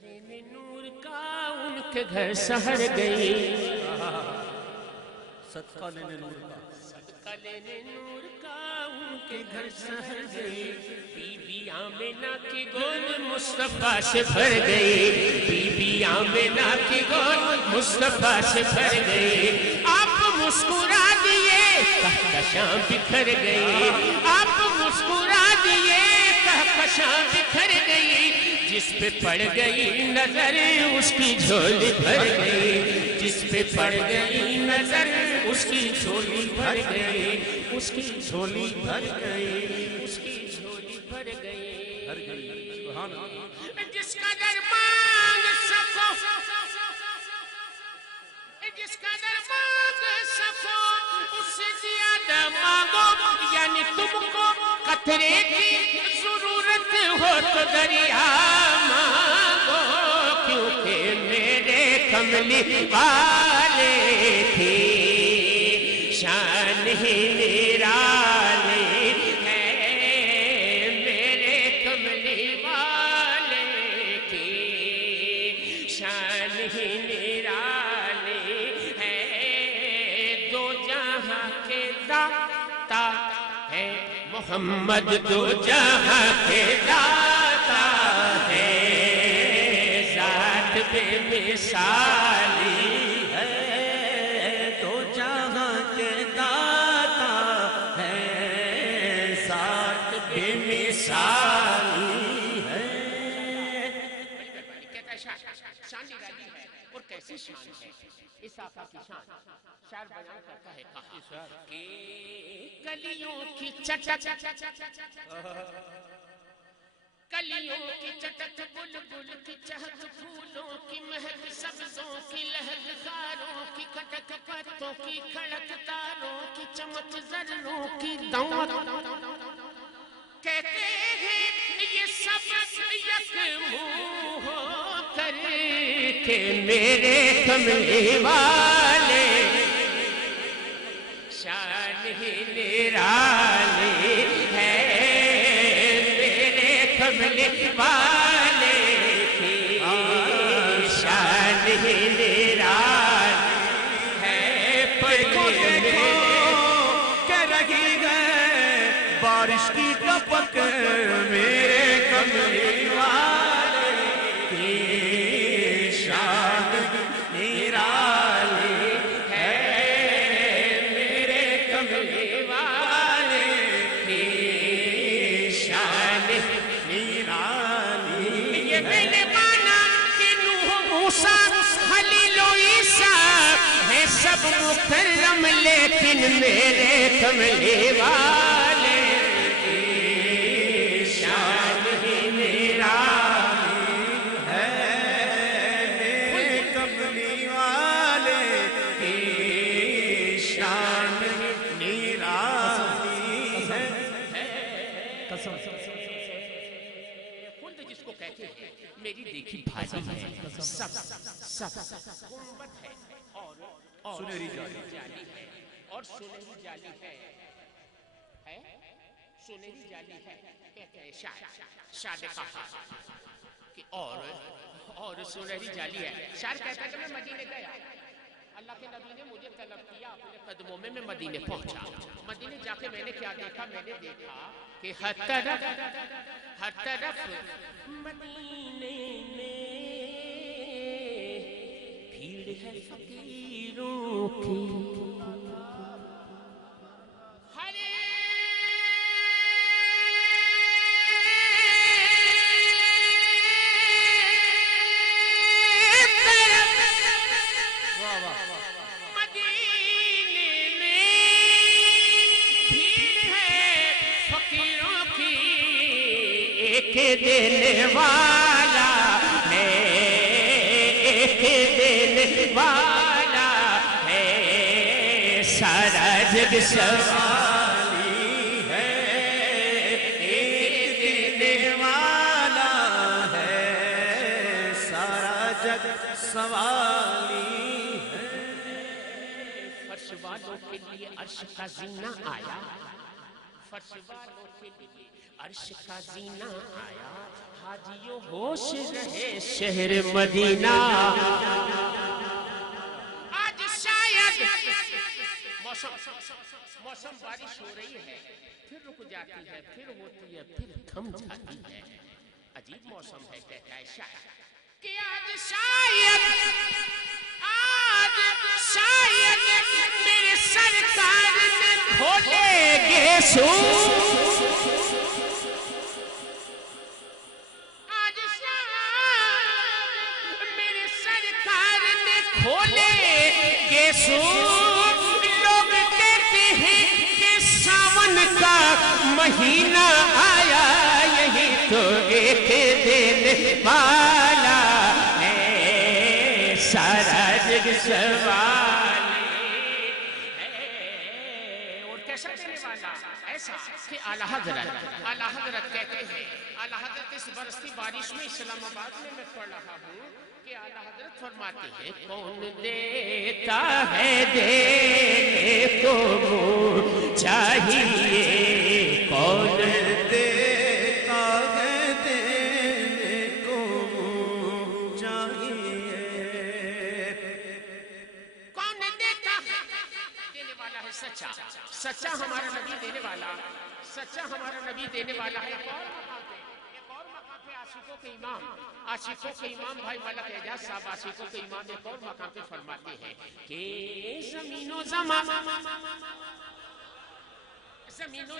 لینے نور کا ان کے گھر سحر گئی، صدقہ لینے نور کا، صدقہ لینے نور کا ان کے گھر سحر گئی، بی بی آمنہ کی گود مصطفیٰ سے بھر گئی، بی بی آمنہ کی گود مصطفیٰ سے بھر گئی، آپ مسکرا دیے کہکشاں بکھر گئی، آپ مسکرا دیے کہکشاں بکھر گئی، جس پہ پڑ گئی نظر اس کی جھولی بھر گئی، جس پہ پڑ گئی نظر اس کی جھولی بھر گئی، اس کی جھولی بھر گئی، اس کی جھولی بھر گئی، سبحان اللہ۔ جس کا در مانگ سکو، جس کا در مانگ سکو اس سے زیادہ مانگو، یعنی تم کو قطرے کی ضرورت ہو تو دریا مانگو، کیونکہ میرے کملی والے تھے شان ہی نرالی ہے، میرے کملی والے کی شان ہی نرالی ہے، دو جہاں کے داتا ہے محمد، دو جہاں کے داتا ہے، ذات بے مثالی ہے تو جہاں کے داتا ہے، ذات بے مثالی ہے۔ کہتا ہے شان نرالی ہے، اور کیسی شان ہے اس آقا کی شان، شاعر بیان کرتا ہے کہا کہ کلیوں کی چٹک، کلیوں کی چٹک، بلبل کی چہک، پھولوں کی مہک، سبزوں کی لہک، خاروں کی کھٹک، پتوں کی کھڑک، تاروں کی چمک، ذروں کی دمک، کہتے ہیں یہ سب یک منہ ہو کر کے میرے کملی والے شان ہی نرالی ہے، میرے کملی والے کی شان ہی نرالی ہے، دیکھو کہہ رہی ہے بارش کی ٹپک، میرے کملی والے کی شان نرالی ہے، میرے کملی والے کی شان نرالی یہ میں نے مانا کہ نوح، موسیٰ، خلیل و عیسیٰ ہے سب مکرم، لیکن میرے کملی والے کی شان ہی نرالی ہے، میرے کملی والے کی شان نرالی ہے۔ قسم خلد جس کو کہتے ہیں میری دیکھی بھائی ہے، سب گنبد ہے اور سنہری جالی ہے، اور سنہری جالی ہے، سنہری جالی ہے، کہتے ہیں شاعر نے کہا کہ اور سنہری جالی ہے، شاعر کہتا ہے کہ میں مدینے گیا، اللہ کے نبی نے مجھے طلب کیا اپنے قدموں میں مدینے پہنچا، مدینے جا کے میں نے کیا دیکھا، میں نے دیکھا کہ ہر طرف مدینے میں بھیڑ ہے فقیروں کی، دینے والا ہے، ایک دینے والا ہے، سارا جگ سوالی ہے، ایک دینے والا ہے، سارا جگ سوالی ہے۔ فرش والوں کے لیے عرش کا زینہ آیا، فرش والوں کے لیے عرش کا زینہ آیا، حاجیوں ہوش رہے شہر مدینہ آج شاید موسم بارش ہو رہی ہے پھر رک جاتی ہے پھر ہوتی ہے پھر تھم جاتی ہے عجیب موسم ہے کہتا ہے شاید کہ آج شاید میرے سرکار نے کھولے گے سور آج شاید میرے سرکار نے کھولے گے سور لوگ کہتے ہیں کہ ساون کا مہینہ آیا یہی تو ایک دن والا ہے سارا جگ سوالی ہے اور کیسا دینے والا ایسا کہ اعلیٰ حضرت کہتے ہیں اعلیٰ حضرت اس برستی بارش میں اسلام آباد میں پڑھ رہا ہوں کہ اعلیٰ حضرت فرماتے ہیں کون دیتا ہے دینے کو چاہیے کون دیتا ہے دینے کو چاہیے کون دیتا ہے دینے والا ہے سچا ہمارا نبی دینے والا سچا ہمارا نبی دینے والا ہے ایک اور مقام پہ عاشقوں کے امام بھائی ملک اعجاز صاحب عاشقوں کے امام ایک اور مقام پہ فرماتے ہیں کہ زمین و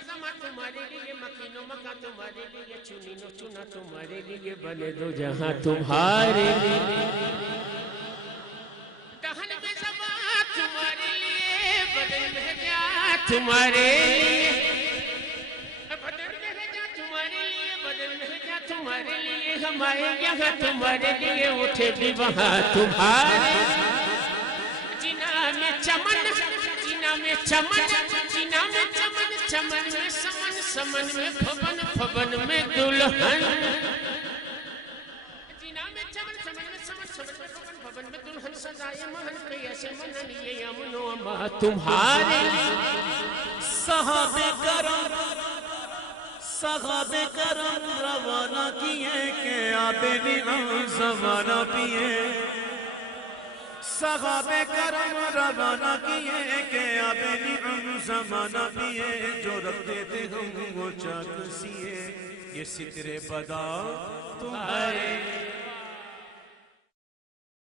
زمان تمہارے لیے مکین و مکان تمہارے لیے چنین و چنا تمہارے لیے بنے دو جہاں تمہارے لیے دہن میں زبان تمہارے لیے بدن میں جا تمہارے لیے بدن میں جا تمہارے لیے بدن میں جا تمہارے لیے ہمارے یہاں تمہارے لیے اٹھے بھی وہاں تمہارے جنا میں چمن چمن میں سمن میں پھبن میں دلہن جنا میں چمن میں سمن میں پھبن میں دلہن سزائے مہن کئی ایسے من لیے امن و اما تمہارے صحابہ کرم روانہ کیے کہ آب نعم زمانہ پیے صحابہ کرم روانہ کیے کہ آب نعم زمانہ پیے جو رکھتے تھے ہم وہ چاک سیے یہ ستر بدا تمہارے